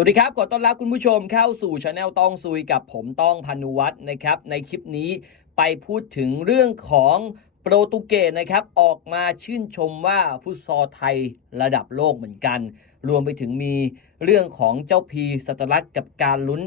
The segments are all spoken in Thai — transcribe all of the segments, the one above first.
สวัสดีครับ ขอต้อนรับคุณผู้ชมเข้าสู่ช anel ต้องซุยกับผมต้องพานุวัฒน์นะครับ ในคลิปนี้ไปพูดถึงเรื่องของโปรตุเกสนะครับ ออกมาชื่นชมว่าฟุตซอลไทยระดับโลกเหมือนกัน รวมไปถึงมีเรื่องของเจ้าพีสัตลักษณ์กับการลุ้น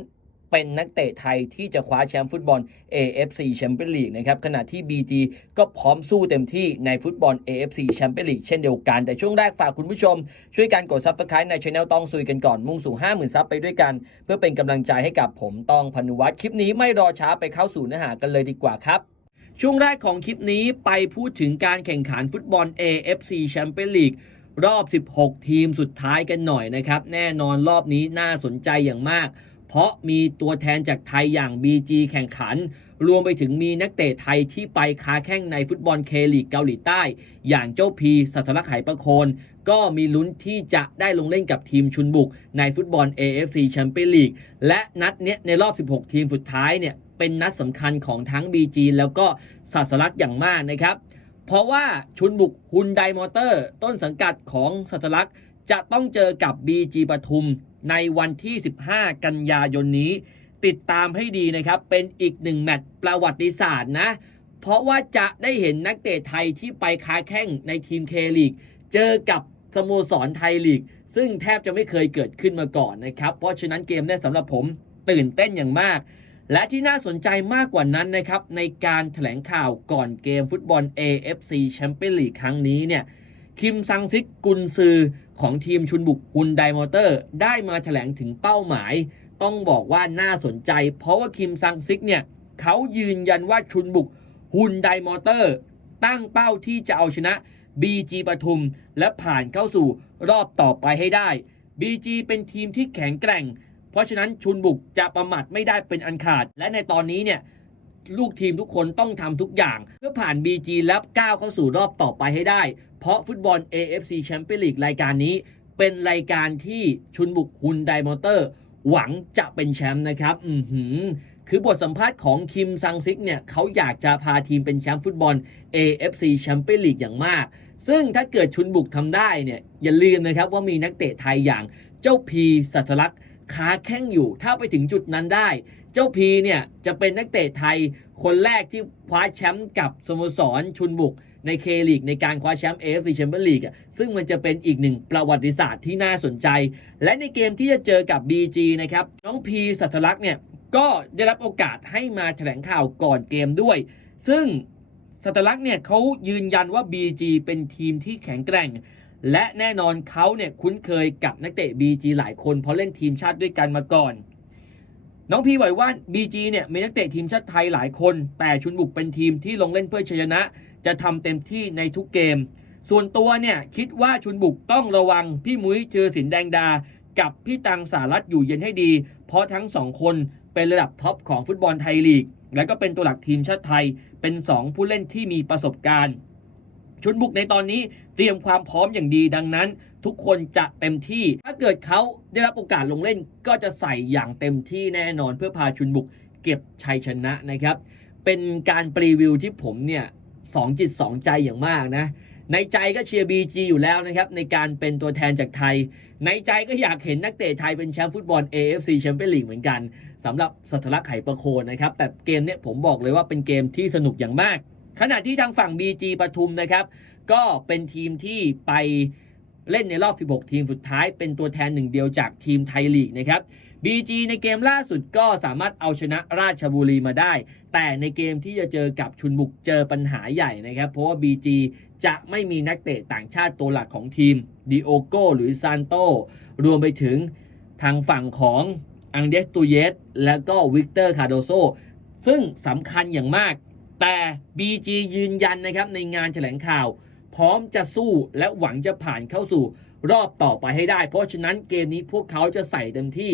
เป็นนักเตะไทยที่จะคว้าแชมป์ฟุตบอล AFC Champions League นะครับขณะที่ BG ก็พร้อมสู้เต็มที่ในฟุตบอล AFC Champions League เช่นเดียวกัน แต่ช่วงแรกฝากคุณผู้ชม ช่วยกันกด Subscribe ในช anel ต้องซุยกันก่อนมุ่งสู่ 50,000ซับไปด้วยกัน เพื่อเป็นกำลังใจให้กับผมต้องพนุวัฒน์คลิปนี้ไม่รอช้าไปเข้าสู่เนื้อหากันเลยดีกว่าครับช่วงแรกของคลิปนี้ไปพูดถึงการแข่งขันฟุตบอล AFC Champions League รอบ 16 ทีมสุดท้ายกันหน่อยนะครับ แน่นอนรอบนี้น่าสนใจอย่างมาก เพราะมีตัวแทนจากไทยอย่าง BG แข่งขัน รวมไปถึงมีนักเตะไทยที่ไปค้าแข่งในฟุตบอลเคลีกเกาหลีใต้ อย่างเจ้าพีสัสลักไหประโคน ก็มีลุ้นที่จะได้ลงเล่นกับทีมชุนบุก ในฟุตบอล AFC Champions League และนัดเนี้ยในรอบ 16 ทีมสุดท้ายเนี่ยเป็นนัดสำคัญของทั้ง BG แล้วก็สัสลักอย่างมากนะครับ เพราะว่าชุนบุกฮุนไดมอเตอร์ ต้นสังกัดของสัสลักจะต้องเจอกับ BG ปทุม ในวันที่ 15 กันยายนนี้ ติดตามให้ดีนะครับ เป็นอีกหนึ่งแมตช์ประวัติศาสตร์นะ เพราะว่าจะได้เห็นนักเตะไทยที่ไปค้าแข่งในทีมเคลีก เจอกับสโมสรไทยลีก ซึ่งแทบจะไม่เคยเกิดขึ้นมาก่อนนะครับ เพราะฉะนั้นเกมนี้สำหรับผมตื่นเต้นอย่างมาก และที่น่าสนใจมากกว่านั้นนะครับ ในการแถลงข่าวก่อนเกมฟุตบอล AFC Champions League ครั้งนี้เนี่ย คิมซังซิกกุนซือของทีมชุนบุกฮุนไดมอเตอร์ ได้มาแถลงถึงเป้าหมาย ต้องบอกว่าน่าสนใจ เพราะว่าคิมซังซิกเนี่ยเขายืนยันว่าชุนบุกฮุนไดมอเตอร์ ตั้งเป้าที่จะเอาชนะ BG ปทุม และผ่านเข้าสู่รอบต่อไปให้ได้ BG เป็นทีมที่แข็งแกร่ง เพราะฉะนั้นชุนบุกจะประมาทไม่ได้เป็นอันขาด และในตอนนี้เนี่ย ลูกทีมทุกคนต้องทำทุกอย่าง เพื่อผ่าน BG และก้าวเข้าสู่รอบต่อไปให้ได้ เพราะฟุตบอล AFC Champions League รายการนี้ เป็นรายการที่ชุนบุกฮุนไดมอเตอร์ หวังจะเป็นแชมป์นะครับ อือหือ คือบทสัมภาษณ์ของคิมซังซิกเนี่ยเขาอยากจะพาทีมเป็นแชมป์ฟุตบอล AFC Champions League อย่างมาก ซึ่งถ้าเกิดชุนบุกทำได้เนี่ยอย่าลืมนะครับว่ามีนักเตะไทยอย่างเจ้าพีสัสลักษณ์ ค้าแข้งอยู่ ถ้าไปถึงจุดนั้นได้ เจ้าพีเนี่ยจะเป็นนักเตะไทยคนแรกที่คว้าแชมป์กับสโมสรชุนบุกในเคลีกในการคว้าแชมป์ AFC Champions League อะซึ่งมันจะเป็นอีกหนึ่งประวัติศาสตร์ที่น่าสนใจ และในเกมที่จะเจอกับ BG นะครับ น้องพีสัสลักษ์เนี่ยก็ได้รับโอกาสให้มาแถลงข่าวก่อนเกมด้วย ซึ่งสัตลักษ์เนี่ยเขายืนยันว่า BG เป็นทีมที่แข็งแกร่ง และแน่นอนเขาเนี่ยคุ้นเคยกับนักเตะ BG หลายคนเพราะเล่นทีมชาติด้วยกันมาก่อน น้องพีไหวว่า BG เนี่ยมีนักเตะทีมชาติไทยหลายคน แต่ชุนบุกเป็นทีมที่ลงเล่นเพื่อชัยชนะ จะทำเต็มที่ในทุกเกม ส่วนตัวเนี่ยคิดว่าชุนบุกต้องระวังพี่มุ้ยเจอสินแดงดา กับพี่ตังสารัตอยู่เย็นให้ดี เพราะทั้งสองคนเป็นระดับท็อปของฟุตบอลไทยลีก และก็เป็นตัวหลักทีมชาติไทย เป็น 2 ผู้เล่นที่มีประสบการณ์ ชุนบุกในตอนนี้เตรียมความพร้อมอย่างดีดังนั้น ทุกคนจะเต็มที่ ถ้าเกิดเขาได้รับโอกาสลงเล่นก็จะใส่อย่างเต็มที่แน่นอนเพื่อพาชุนบุกเก็บชัยชนะนะครับ เป็นการปรีวิวที่ผมเนี่ยสองจิตสองใจอย่างมากนะ ในใจก็เชียร์บีจีอยู่แล้วนะครับ ในการเป็นตัวแทนจากไทย ในใจก็อยากเห็นนักเตะไทยเป็นแชมป์ฟุตบอล AFC แชมเปี้ยนลีกเหมือนกันสำหรับสัทลักษ์ไข่ประโคนนะครับ แต่เกมเนี้ยผมบอกเลยว่าเป็นเกมที่สนุกอย่างมาก ขณะที่ทางฝั่ง BG ปทุมนะครับ ก็เป็นทีมที่ไปเล่นในรอบ 16 ทีมสุดท้าย เป็นตัวแทนหนึ่งเดียวจากทีมไทยลีกนะครับ BG ในเกมล่าสุดก็สามารถเอาชนะราชบุรีมาได้ แต่ในเกมที่จะเจอกับชุนบุกเจอปัญหาใหญ่นะครับ เพราะว่า BG จะไม่มีนักเตะต่างชาติตัวหลักของทีมดิโอโกหรือซานโตรวมไปถึงทางฝั่งของอังเดสตูเยสและก็วิกเตอร์คาโดโซซึ่งสำคัญอย่างมาก แต่ BG ยืนยันนะครับในงานแถลงข่าว พร้อมจะสู้และหวังจะผ่านเข้าสู่รอบต่อไปให้ได้ เพราะฉะนั้นเกมนี้พวกเขาจะใส่เต็มที่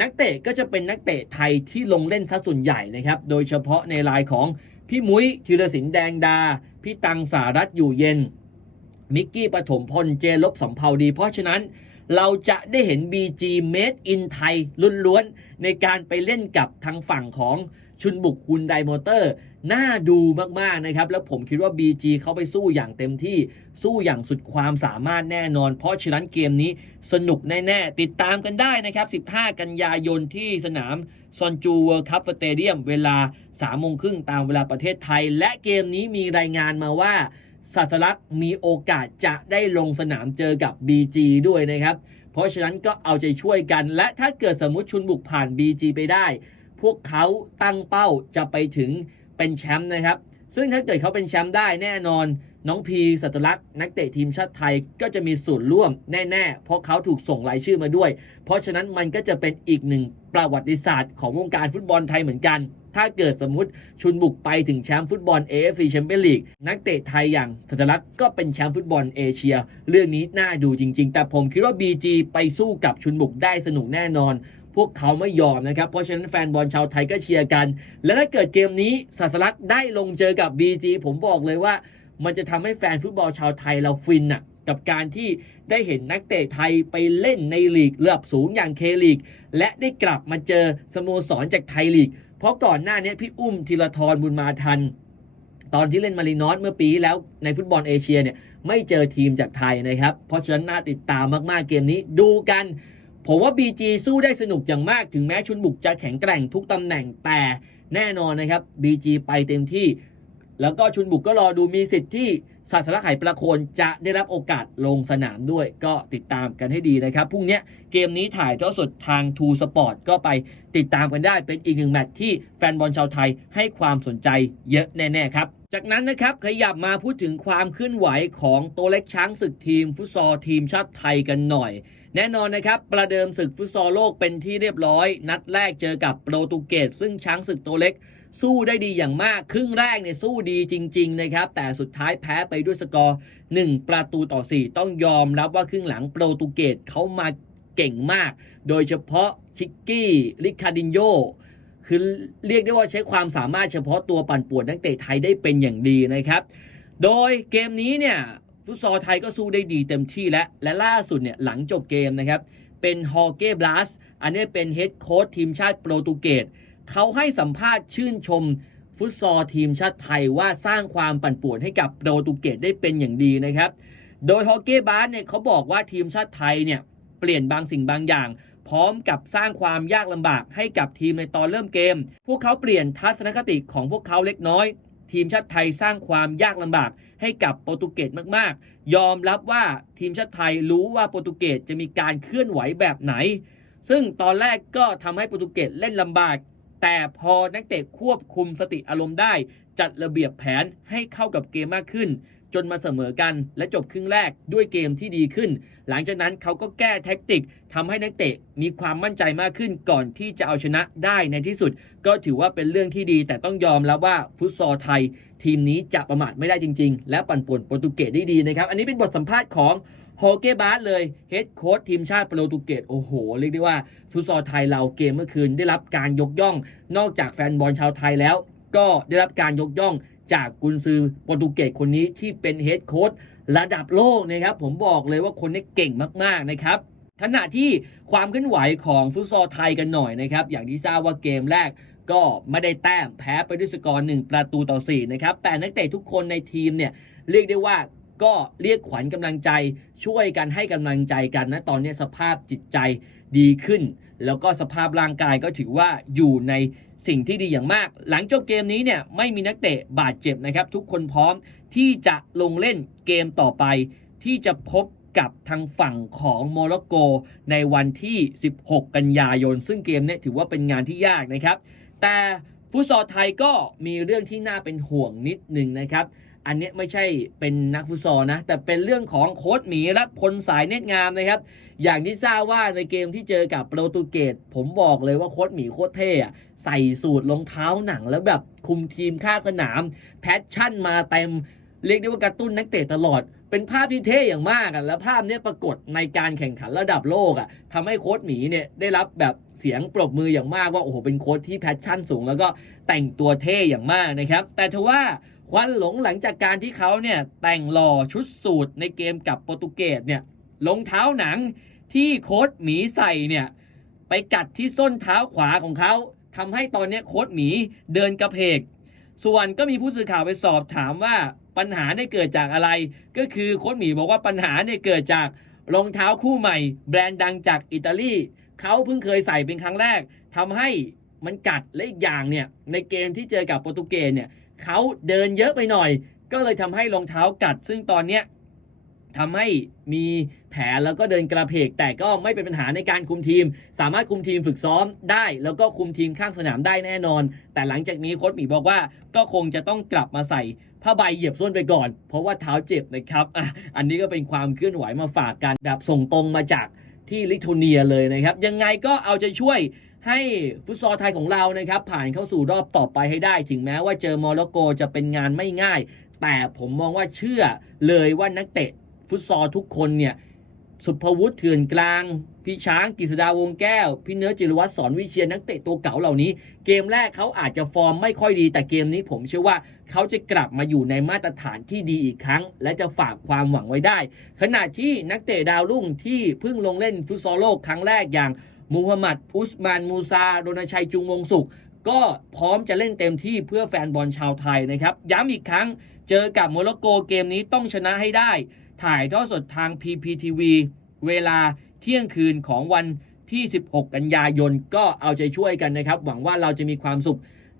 นักเตะก็จะเป็นนักเตะไทยที่ลงเล่นซะส่วนใหญ่นะครับ โดยเฉพาะในรายของพี่มุ้ยธีรศิลป์แดงดา พี่ตังสารัตอยู่เย็น มิกกี้ปฐมพลเจลบสำเภาดี เพราะฉะนั้นเราจะได้เห็น BG Made in ไทยล้วนๆในการไปเล่นกับทางฝั่งของ ชุนบุกฮุนไดมอเตอร์น่าดูมากๆนะครับ แล้วผมคิดว่า BG เขาไปสู้อย่างเต็มที่สู้อย่างสุดความสามารถแน่นอน เพราะฉะนั้นเกมนี้สนุกแน่ๆ ติดตามกันได้นะครับ 15 กันยายนที่สนามซอนจูเวิร์คัพสเตเดียมเวลา3โมงครึ่งตามเวลาประเทศไทย และเกมนี้มีรายงานมาว่าศาสลักษ์มีโอกาสจะได้ลงสนามเจอกับ BG ด้วยนะครับ เพราะฉะนั้นก็เอาใจช่วยกัน และถ้าเกิดสมมุติชุนบุกผ่าน BG ไปได้ พวกเขาตั้งเป้าจะไปถึงเป็นแชมป์นะครับ ซึ่งถ้าเกิดเขาเป็นแชมป์ได้แน่นอน น้องพีสัตลักษณ์นักเตะทีมชาติไทยก็จะมีส่วนร่วมแน่ ๆ เพราะเขาถูกส่งรายชื่อมาด้วย เพราะฉะนั้นมันก็จะเป็นอีกหนึ่งประวัติศาสตร์ของวงการฟุตบอลไทยเหมือนกันถ้าเกิดสมมุติชุนบุกไปถึงแชมป์ฟุตบอล AFC แชมเปี้ยนลีกนักเตะไทยอย่างสัตลักษณ์ก็เป็นแชมป์ฟุตบอลเอเชีย เรื่องนี้น่าดูจริง ๆ แต่ผมคิดว่า BG ไปสู้กับชุนบุกได้สนุกแน่นอน พวกเขาไม่ยอมนะครับ เพราะฉะนั้นแฟนบอลชาวไทยก็เชียร์กัน และถ้าเกิดเกมนี้ศาสลักษ์ได้ลงเจอกับ BG ผมบอกเลยว่า มันจะทำให้แฟนฟุตบอลชาวไทยเราฟินน่ะกับการที่ได้เห็นนักเตะไทยไปเล่นในลีกระดับสูงอย่างเคลีก และได้กลับมาเจอสโมสรจากไทยลีก เพราะก่อนหน้านี้พี่อุ้มธีรทรบุญมาทัน ตอนที่เล่นมารินอสเมื่อปีแล้วในฟุตบอลเอเชียเนี่ยไม่เจอทีมจากไทยนะครับ เพราะฉะนั้นน่าติดตามมากๆเกมนี้ดูกัน ผมว่า BG สู้ได้สนุกอย่างมากถึงแม้ชุนบุกจะแข็งแกร่งทุกตำแหน่งแต่แน่นอนนะครับ BG ไปเต็มที่ แล้วก็ชุนบุกก็รอดูมีสิทธิ์ที่ศาสลักไข่ประโคนจะได้รับโอกาสลงสนามด้วยก็ติดตามกันให้ดีนะครับพรุ่งนี้เกมนี้ถ่ายทอดสดทาง t ูสปอร์ตก็ไปติดตามกันได้เป็นอีกหนึ่งแมตช์ที่แฟนบอลชาวไทยให้ความสนใจเยอะแน่ ๆ ครับ จากนั้นนะครับขยับมาพูดถึงความเคลื่อนไหวของโตเล็กช้างศึกทีม ฟุตซอลทีมชาติไทยกันหน่อย แน่นอนนะครับ ประเดิมศึกฟุตซอลโลกเป็นที่เรียบร้อย นัดแรกเจอกับโปรตุเกสซึ่งช้างศึกตัวเล็ก สู้ได้ดีอย่างมาก ครึ่งแรกเนี่ยสู้ดีจริง ๆ นะครับ แต่สุดท้ายแพ้ไปด้วยสกอร์ 1 ประตูต่อ 4 ต้องยอมรับว่าครึ่งหลังโปรตุเกสเขามาเก่งมาก โดยเฉพาะชิกกี้ลิคาดินโยคือเรียกได้ว่าใช้ความสามารถเฉพาะตัวปั่นป่วนนักเตะไทยได้เป็นอย่างดีนะครับ โดยเกมนี้เนี่ย ฟุตซอลไทยก็สู้ได้ดีเต็มที่แล้วและล่าสุดเนี่ยหลังจบเกมนะครับ เป็นฮอเก้บลัสอันนี้เป็นเฮดโค้ชทีมชาติโปรตุเกสเขาให้สัมภาษณ์ชื่นชมฟุตซอลทีมชาติไทยว่าสร้างความปั่นป่วนให้กับโปรตุเกสได้เป็นอย่างดีนะครับ โดยฮอเก้บาสเนี่ยเขาบอกว่าทีมชาติไทยเนี่ยเปลี่ยนบางสิ่งบางอย่าง พร้อมกับสร้างความยากลำบากให้กับทีมในตอนเริ่มเกม พวกเขาเปลี่ยนทัศนคติของพวกเขาเล็กน้อย ทีมชาติไทยสร้างความยากลำบากให้กับโปรตุเกสมากๆ ยอมรับว่าทีมชาติไทยรู้ว่าโปรตุเกสจะมีการเคลื่อนไหวแบบไหน ซึ่งตอนแรกก็ทำให้โปรตุเกสเล่นลำบาก แต่พอนักเตะควบคุมสติอารมณ์ได้ จัดระเบียบแผนให้เข้ากับเกมมากขึ้น จนมาเสมอกัน และจบครึ่งแรกด้วยเกมที่ดีขึ้น หลังจากนั้นเขาก็แก้แท็กติกทำให้นักเตะมีความมั่นใจมากขึ้นก่อนที่จะเอาชนะได้ในที่สุด ก็ถือว่าเป็นเรื่องที่ดี แต่ต้องยอมแล้วว่าฟุตซอลไทย ทีมนี้จะประมาทไม่ได้จริง ๆ และปั่นป่วนโปรตุเกสได้ดีนะครับ อันนี้เป็นบทสัมภาษณ์ของโฮเกบาสเลยเฮดโค้ชทีมชาติโปรตุเกสโอ้โห เรียกได้ว่าฟุตซอลไทยเราเกมเมื่อคืนได้รับการยกย่อง นอกจากแฟนบอลชาวไทยแล้ว ก็ได้รับการยกย่อง จากกุนซือโปรตุเกสคนนี้ที่เป็นเฮดโค้ชระดับโลกนะครับ ผมบอกเลยว่าคนนี้เก่งมากๆนะครับขณะที่ความเคลื่อนไหวของฟุตซอลไทยกันหน่อยนะครับ อย่างที่ทราบว่าเกมแรกก็ไม่ได้แต้มแพ้ไปด้วยสกอร์1ประตูต่อ4นะครับแต่นักเตะทุกคนในทีมเนี่ยเรียกได้ว่า ก็เรียกขวัญกำลังใจช่วยกันให้กำลังใจกันนะตอนนี้สภาพจิตใจดีขึ้น แล้วก็สภาพร่างกายก็ถือว่าอยู่ในสิ่งที่ดีอย่างมาก หลังจบเกมนี้เนี่ยไม่มีนักเตะบาดเจ็บนะครับ ทุกคนพร้อมที่จะลงเล่นเกมต่อไป ที่จะพบกับทางฝั่งของโมร็อกโก ในวันที่ 16 กันยายน ซึ่งเกมเนี้ถือว่าเป็นงานที่ยากนะครับ แต่ฟุตซอลไทยก็มีเรื่องที่น่าเป็นห่วงนิดหนึ่งนะครับ อันนี้ไม่ใช่เป็นนักฟุตซอลนะ แต่เป็นเรื่องของโค้ชหมีรักพลสายเนตรงามนะครับ อย่างที่ทราบว่าในเกมที่เจอกับโปรตุเกสผมบอกเลยว่าโค้ชหมีโคตรเท่อะใส่สูตรรองเท้าหนังแล้วแบบคุมทีมข้าสนาม แพชชั่นมาเต็มเรียกได้ว่ากระตุ้นนักเตะตลอด เป็นภาพที่เท่อย่างมากอะแล้วภาพนี้ปรากฏในการแข่งขันระดับโลกอะทำให้โค้ชหมีเนี่ยได้รับแบบเสียงปรบมืออย่างมากว่าโอ้โหเป็นโค้ชที่แพชชั่นสูง แล้วก็แต่งตัวเท่อย่างมากนะครับ แต่ทว่า ควันหลงหลังจากการที่เขาเนี่ยแต่งหล่อชุดสูตรในเกมกับโปรตุเกสเนี่ยรองเท้าหนังที่โค้ชหมีใส่เนี่ยไปกัดที่ส้นเท้าขวาของเขาทำให้ตอนเนี้ยโค้ชหมีเดินกระเพก ส่วนก็มีผู้สื่อข่าวไปสอบถามว่าปัญหาเนี่ยเกิดจากอะไร ก็คือโค้ชหมีบอกว่าปัญหาเนี่ยเกิดจากรองเท้าคู่ใหม่ แบรนด์ดังจากอิตาลีเขาเพิ่งเคยใส่เป็นครั้งแรกทำให้มันกัดและอีกอย่างเนี่ยในเกมที่เจอกับโปรตุเกสเนี่ย เขาเดินเยอะไปหน่อย ก็เลยทำให้รองเท้ากัด ซึ่งตอนเนี้ยทำให้มีแผลแล้วก็เดินกระเพก แต่ก็ไม่เป็นปัญหาในการคุมทีม สามารถคุมทีมฝึกซ้อมได้ แล้วก็คุมทีมข้างสนามได้แน่นอน แต่หลังจากนี้โค้ชหมีบอกว่าก็คงจะต้องกลับมาใส่ผ้าใบเหยียบส้นไปก่อน เพราะว่าเท้าเจ็บนะครับอะอันนี้ก็เป็นความเคลื่อนไหวมาฝากกันแบบส่งตรงมาจากที่ลิทัวเนียเลยนะครับ ยังไงก็เอาใจช่วย ให้ฟุตซอลไทยของเรานะครับ ผ่านเข้าสู่รอบต่อไปให้ได้ ถึงแม้ว่าเจอโมร็อกโกจะเป็นงานไม่ง่าย แต่ผมมองว่าเชื่อเลยว่านักเตะฟุตซอลทุกคนเนี่ยสุภวุฒิเถื่อนกลาง พี่ช้างกฤษดาวงแก้ว พี่เนื้อจิรวัตรสอนวิเชียรนักเตะตัวเก่าเหล่านี้ เกมแรกเขาอาจจะฟอร์มไม่ค่อยดี แต่เกมนี้ผมเชื่อว่าเขาจะกลับมาอยู่ในมาตรฐานที่ดีอีกครั้ง และจะฝากความหวังไว้ได้ ขณะที่นักเตะดาวรุ่งที่เพิ่งลงเล่นฟุตซอลโลกครั้งแรกอย่าง มูฮัมหมัดอุสมานมูซาโดนชัยจุงวงสุข ก็พร้อมจะเล่นเต็มที่เพื่อแฟนบอลชาวไทยนะครับ ย้ำอีกครั้งเจอกับโมร็อกโกเกมนี้ต้องชนะให้ได้ ถ่ายทอดสดทาง PPTV เวลาเที่ยงคืนของวันที่ 16 กันยายนก็เอาใจช่วยกันนะครับ หวังว่าเราจะมีความสุข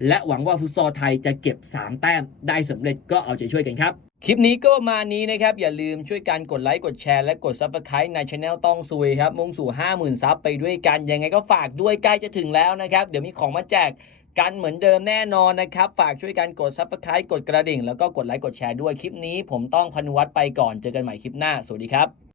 และหวังว่าฟุตซอลไทยจะเก็บ 3 แต้มได้สำเร็จก็เอาใจช่วยกันครับ คลิปนี้ก็ประมาณนี้นะครับ อย่าลืมช่วยกันกดไลค์กดแชร์และกด Subscribe ในช anel ต้องซุยครับ มุ่งสู่ 50,000 ซับไปด้วยกัน ยังไงก็ฝากด้วยใกล้จะถึงแล้วนะครับ เดี๋ยวมีของมาแจกกันเหมือนเดิมแน่นอนนะครับ ฝากช่วยกันกด Subscribe กดกระดิ่ง แล้วก็กดไลค์กดแชร์ด้วยคลิปนี้ ผมต้องพนุวัตรไปก่อนเจอกันใหม่คลิปหน้าสวัสดีครับ